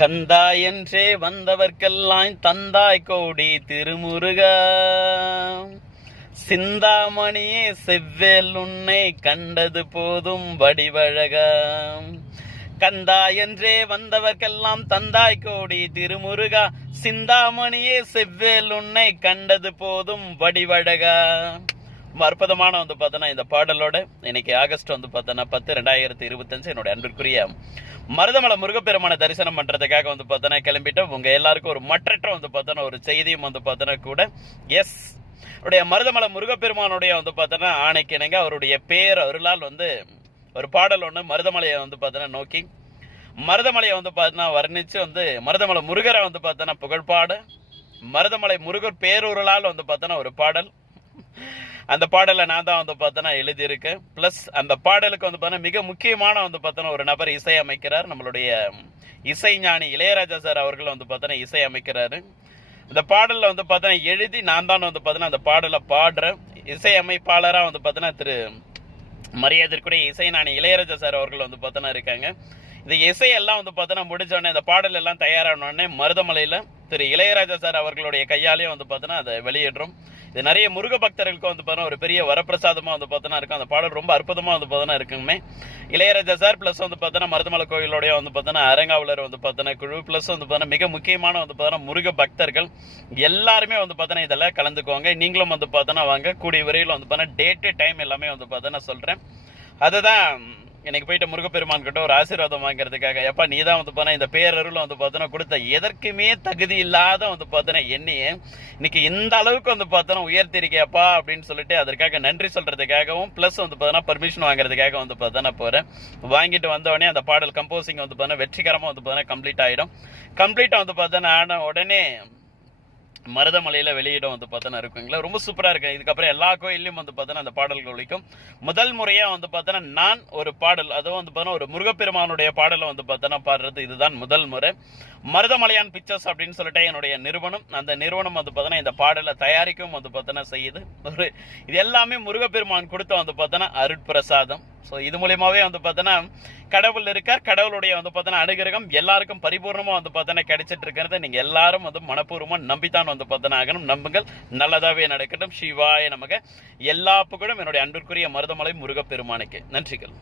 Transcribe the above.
கந்தா என்றே வந்தவர்க்கெல்லாம் தந்தாய் கோடி திருமுருகா, சிந்தாமணியே செவ்வேல் உன்னை கண்டது போதும் வடிவழகா. கந்தா என்றே வந்தவர்க்கெல்லாம் தந்தாய் கோடி திருமுருகா, சிந்தாமணியே செவ்வேல் உன்னை கண்டது போதும் வடிவழகா. அற்புதமான பார்த்தோன்னா இந்த பாடலோட இன்னைக்கு ஆகஸ்ட் 10, 2025 என்னுடைய அன்பிற்குரிய மருதமலை முருகப்பெருமான தரிசனம் பண்றதுக்காக பார்த்தோன்னா கிளம்பிட்டோம். உங்க எல்லாருக்கும் ஒரு மற்றற்ற பார்த்தோன்னா ஒரு செய்தியும் பார்த்தோன்னா கூட எஸ் அவருடைய மருதமலை முருகப்பெருமானுடைய பார்த்தோன்னா ஆணைக்கு இணங்க அவருடைய பேர் அருளால் ஒரு பாடல் ஒன்று மருதமலையை பார்த்தோன்னா நோக்கி மருதமலையை பார்த்தோன்னா வர்ணிச்சு மருதமலை முருகரை பார்த்தோன்னா புகழ்பாடு மருதமலை முருகர் பேரூரலால் பார்த்தோன்னா ஒரு பாடல். அந்த பாடலை நான் தான் பார்த்தோன்னா எழுதியிருக்கேன். பிளஸ் அந்த பாடலுக்கு பார்த்தோன்னா மிக முக்கியமான பார்த்தோன்னா ஒரு நபர் இசை அமைக்கிறார். நம்மளுடைய இசைஞானி இளையராஜா சார் அவர்கள் பார்த்தோன்னா இசை அமைக்கிறாரு. இந்த பாடலில் பார்த்தோன்னா எழுதி நான் தான் பார்த்தோன்னா அந்த பாடலை பாடுறேன். இசை அமைப்பாளராக பார்த்தோன்னா திரு மரியாதைக்குரிய இசைஞானி இளையராஜா சார் அவர்கள் பார்த்தோன்னா இருக்காங்க. இந்த இசையெல்லாம் பார்த்தோன்னா முடிஞ்சோடனே இந்த பாடல் எல்லாம் தயாரானோடனே மருதமலையில் திரு இளையராஜா சார் அவர்களுடைய கையாலேயே பார்த்தோன்னா அதை வெளியிடுறோம். இது நிறைய முருக பக்தர்களுக்கு பார்த்தோன்னா ஒரு பெரிய வரப்பிரசாதமாக பார்த்தோன்னா இருக்கும். அந்த பாடல் ரொம்ப அற்புதமாக பார்த்தோன்னா இருக்குமே. இளையராஜா சார் ப்ளஸ் பார்த்தோன்னா மருதமலை கோயிலோடைய பார்த்தோன்னா அரங்காவலர் பார்த்தோன்னா குழு ப்ளஸ் பார்த்தோன்னா மிக முக்கியமான பார்த்தோன்னா முருக பக்தர்கள் எல்லாருமே பார்த்தோன்னா இதெல்லாம் கலந்துக்குவாங்க. நீங்களும் பார்த்தோன்னா வாங்க. கூடிய விரைவில் பார்த்தோன்னா டேட்டு டைம் எல்லாமே பார்த்தோன்னா சொல்கிறேன். அதுதான் எனக்கு போயிட்டு முருகப்பெருமான் கிட்ட ஒரு ஆசீர்வாதம் வாங்கிறதுக்காக எப்பா நீ தான் பார்த்தோன்னா இந்த பேரருள் பார்த்தோன்னா கொடுத்த எதற்குமே தகுதி இல்லாத பார்த்தோன்னா என்னையே இன்னைக்கு இந்த அளவுக்கு பார்த்தோன்னா உயர்த்திருக்கேப்பா அப்படின்னு சொல்லிட்டு அதற்காக நன்றி சொல்றதுக்காகவும் பிளஸ் பார்த்தோன்னா பர்மிஷன் வாங்குறதுக்காக பார்த்தோன்னா போறேன். வாங்கிட்டு வந்தோடனே அந்த பாடல் கம்போசிங் பார்த்தோன்னா வெற்றிகரமாக பார்த்தோன்னா கம்ப்ளீட் ஆயிடும். கம்ப்ளீட்டாக பார்த்தோன்னா ஆன உடனே மருதமலையில் வெளியிடம் பார்த்தோன்னா இருக்குங்களா. ரொம்ப சூப்பராக இருக்கு. இதுக்கப்புறம் எல்லா கோயிலையும் பார்த்தோன்னா அந்த பாடல்கள் ஒழிக்கும். முதல் முறையாக பார்த்தோன்னா நான் ஒரு பாடல் அதுவும் பார்த்தோன்னா ஒரு முருகப்பெருமானுடைய பாடலை பார்த்தோன்னா பாடுறது இதுதான் முதல் முறை. மருதமலையான் பிக்சர்ஸ் அப்படின்னு சொல்லிட்டு என்னுடைய நிறுவனம். அந்த நிறுவனம் பார்த்தோன்னா இந்த பாடலை தயாரிக்கும் பார்த்தோன்னா செய்யுது. இது எல்லாமே முருகப்பெருமான் கொடுத்த பார்த்தோன்னா அருட்பிரசாதம். ஸோ இது மூலியமாவே பார்த்தோன்னா கடவுள் இருக்கார். கடவுளுடைய பார்த்தோன்னா அனுகிரகம் எல்லாருக்கும் பரிபூர்ணமாக பார்த்தோன்னா கிடைச்சிட்டு இருக்கிறத நீங்கள் எல்லாரும் மனப்பூர்வமாக நம்பித்தான் பார்த்தோன்னா ஆகணும். நம்புங்கள், நல்லதாவே நடக்கட்டும். சிவாய நமக. எல்லா புகழும் என்னுடைய அன்பிற்குரிய மருதமலை முருகப்பெருமானுக்கு. நன்றிகள்.